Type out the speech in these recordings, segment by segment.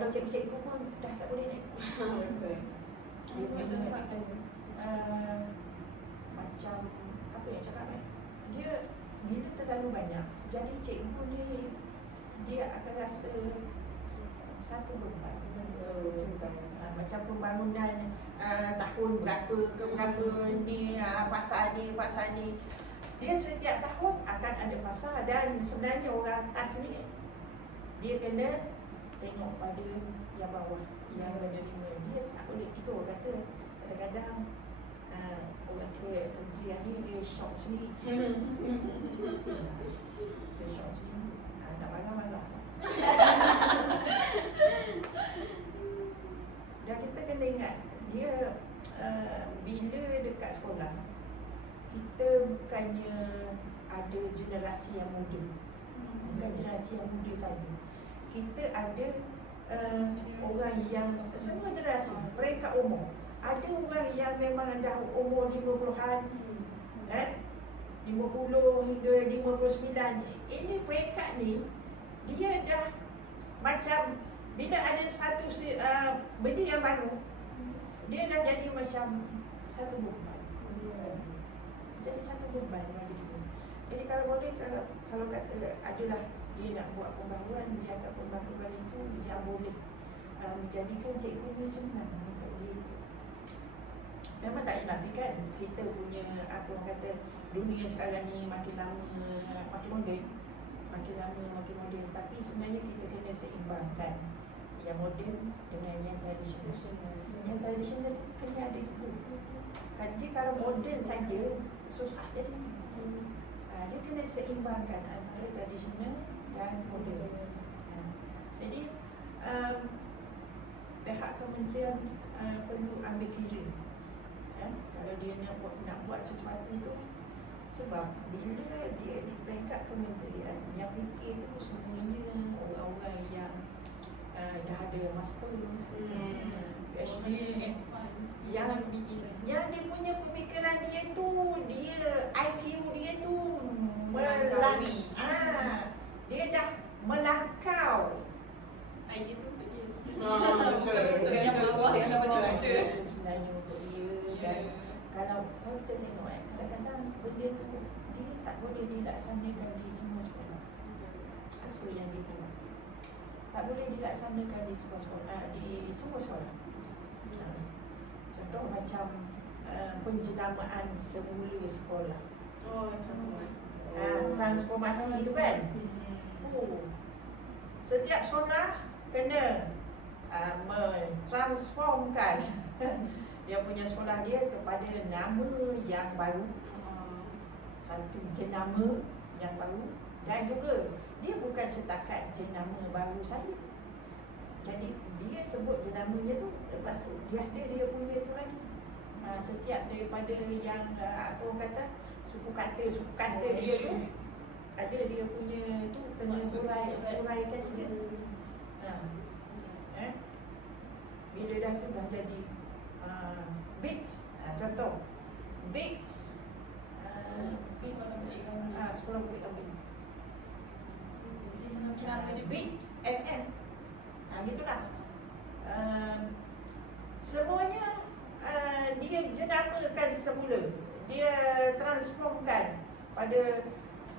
Kalau cikgu-cikgu pun dah tak boleh naik. Macam apa yang cakap kan, dia bila terlalu banyak, jadi cikgu ni dia akan rasa satu beban. Macam pembangunan tahun berapa ke berapa ni, pasar ni, dia setiap tahun akan ada pasar. Dan sebenarnya orang atas ni dia kena tengok pada yang bawah, yang menerima. Dia tak boleh, itu orang kata kadang-kadang orang kementerian ni dia shock sendiri. Dia shock sendiri, nak marah-marah. Dan kita kena ingat, dia bila dekat sekolah, kita bukannya ada generasi yang muda. Bukan generasi yang muda saja. Kita ada orang yang semua generasi, peringkat umur. Ada orang yang memang dah umur 50-an, 50 hingga 59. Ini peringkat ni, dia dah macam bila ada satu benda yang baru, dia dah jadi macam satu beban. Jadi satu beban bagi dia. Jadi kalau boleh, kalau kata adalah dia nak buat pembaharuan, biarkan pembaharuan itu yang boleh menjadikan cikgu ni senang untuk dia. Memang tak dinafikan kita punya apa orang kata, dunia sekarang ni makin lama makin moden, makin lama makin moden. Tapi sebenarnya kita kena seimbangkan yang moden dengan yang tradisional. Yang tradisional tu kena ada juga. Dia kalau moden saja susah jadi. Dia kena seimbangkan antara tradisional dan moden. Jadi pihak kementerian perlu ambil kira kalau dia nak buat sesuatu tu. Sebab bila dia di peringkat kementerian, yang fikir tu semuanya orang-orang yang dah ada master, PhD, yang dia punya pemikiran dia tu, dia IQ dia tu melangkaui. Dia dah melangkau. Idea tu untuk dia Yang bawah sebenarnya untuk dia. Dan kalau kita tengok kadang-kadang benda tu dia tak boleh dilaksanakan di semua sekolah. Apa yang dia buat tak boleh dilaksanakan di semua sekolah, Contoh macam penjenamaan semula sekolah. Transformasi itu kan. Setiap sekolah kena mentransformkan dia punya sekolah dia kepada nama yang baru, satu jenama yang baru. Dan juga dia bukan setakat jenama baru saja. Jadi dia sebut jenamanya tu, lepas tu dia ada dia punya tu lagi. Setiap daripada yang apa orang kata, suku kata dia tu ada dia punya tu, kena uraikan dia. Bila dah tu dah jadi BIGS, contoh BIGS, sekolah Bukit Amin, BIGS SM, gitulah. Semuanya dia jenamakan semula, dia transformkan pada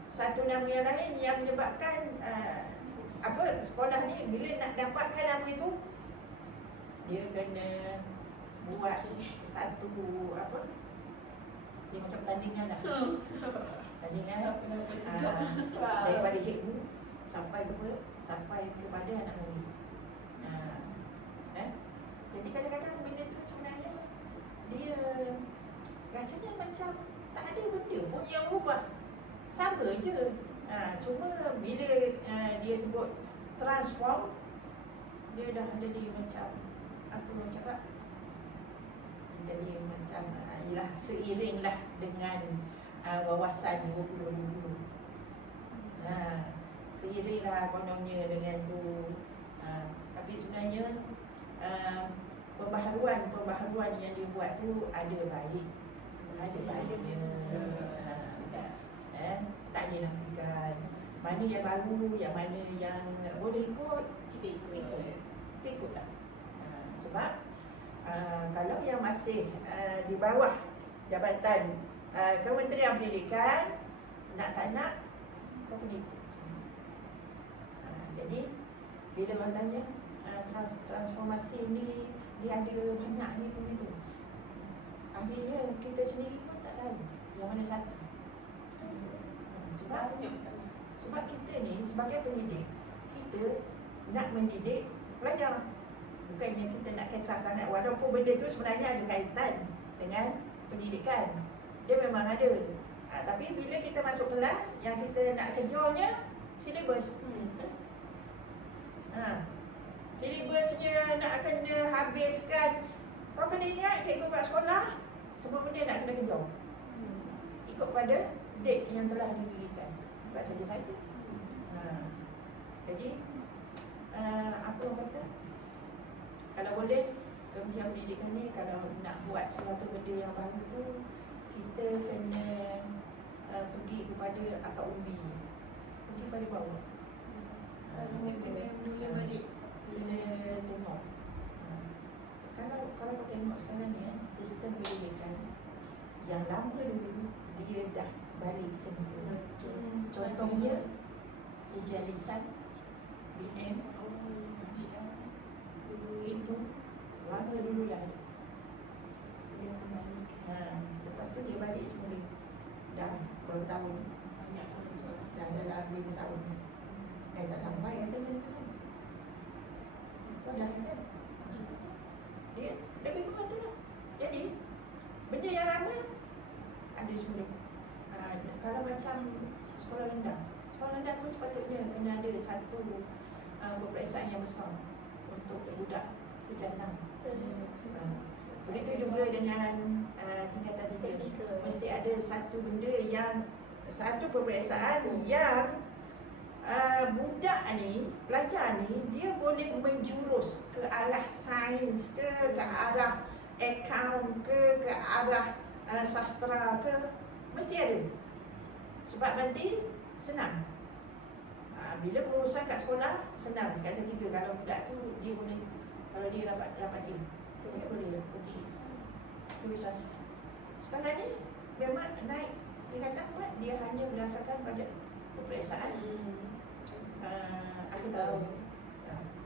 satu nama yang lain, yang menyebabkan sekolah ni bila nak dapatkan nama itu, dia kena buat satu dia macam pertandingan lah. Pertandingan daripada cikgu sampai kepada anak murid. Jadi kadang-kadang benda tu sebenarnya dia rasanya macam tak ada benda pun yang berubah, sama je. Cuma bila dia sebut transform, dia dah jadi macam apa orang cakap, jadi macam ialah seiringlah dengan wawasan 2020. Seiringlah kononnya dengan tu. Tapi sebenarnya pembaharuan yang dibuat tu ada baiknya. Tak dinafikan. Mana yang baru, yang mana yang boleh ikut, kita ikut. Sebab kalau yang masih di bawah jabatan Kementerian Pendidikan, nak tak nak kau kena ikut. Jadi bila orang tanya transformasi ni dia ada banyak ni begitu, akhirnya kita sendiri pun tak tahu yang mana satu. Sebab kita ni sebagai pendidik, kita nak mendidik pelajar, bukannya kita nak kisah sangat. Walaupun benda tu sebenarnya ada kaitan dengan pendidikan, dia memang ada. Tapi bila kita masuk kelas, yang kita nak kejarnya silibus. Silibusnya nak kena habiskan. Kau kena ingat cikgu kat sekolah, semua benda nak kena kejar ikut pada date yang telah diberikan, bukan saja-saja. Jadi apa orang kata, kalau boleh Kementerian Pendidikan ni kalau nak buat sesuatu benda yang baru tu, kita kena pergi kepada akar umbi, pergi pada bawah. Kena mula balik. Bila tengok, kalau kau tengok sekarang ni sistem pendidikan yang lama dulu dia dah balik semula. Contohnya ujian lisan, BM, itu lama dulu dah ada. Lepas tu dia balik semula. Dah berapa tahun? Dah dalam 5 tahun ni. Tak sampai rasanya 5 tahun. Kau dah ada. Dia lebih kurang tu lah. Jadi benda yang lama ada semula. Kalau macam sekolah rendah, sekolah rendah pun sepatutnya kena ada satu peperiksaan yang besar untuk budak darjah 6. Begitu juga dengan tingkatan 3. Mesti ada satu benda yang, satu peperiksaan yang budak ni, pelajar ni, dia boleh menjurus ke arah sains ke arah akaun ke arah sastra ke, mesti ada. Sebab nanti senang. Bila perurusan kat sekolah, senang. Tingkatan 3, kalau budak tu dia boleh, kalau dia dapat A, dia boleh pergi priorisasi. Sekarang ni memang naik tingkatan 4, dia hanya berdasarkan pada peperiksaan akhir tahun.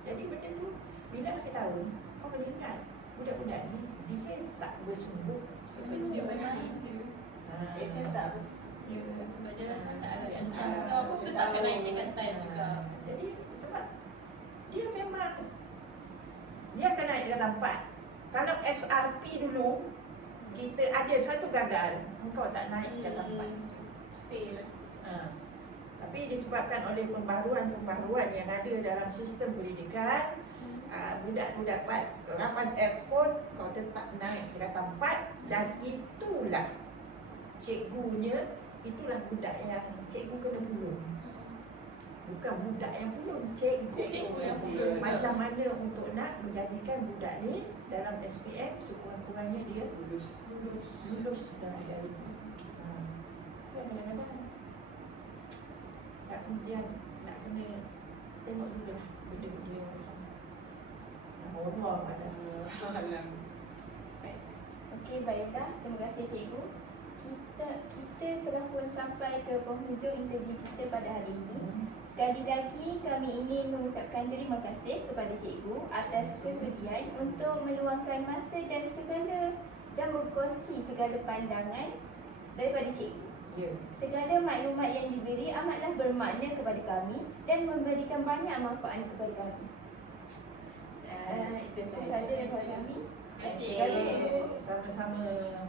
Jadi benda tu bila akhir tahun, kau kena ingat budak-budak ni dia tak bersungguh seperti Dia main je. Saya tak sebab jelas macam ada tingkatan. So aku tetap akan naik tingkatan juga. Jadi sebab dia memang dia akan naik tingkatan 4. Kalau SRP dulu kita ada satu gagal, engkau tak naik tingkatan 4. Stay lah. Tapi disebabkan oleh pembaharuan yang ada dalam sistem pendidikan, budak tu dapat 8F pun kau tetap naik tingkatan 4. Dan itulah cikgunya, itulah budak yang cikgu kena pulung. Bukan budak yang pulung, cikgu yang pulung. Macam mana untuk nak menjadikan budak ni dalam SPM sekurang-kurangnya dia lulus dan berjaya. Itu yang kadang-kadang tak kemudian nak kena tengok juga lah benda-benda yang macam Allah pada Alam. Okey, baiklah. Terima kasih cikgu. Kita telah pun sampai ke penghujung interview kita pada hari ini. Sekali lagi kami ingin mengucapkan terima kasih kepada cikgu atas kesudian untuk meluangkan masa dan berkongsi segala pandangan daripada cikgu. Segala maklumat yang diberi amatlah bermakna kepada kami dan memberikan banyak manfaat kepada kami. Itu sahaja daripada kami. Terima kasih. Sama-sama.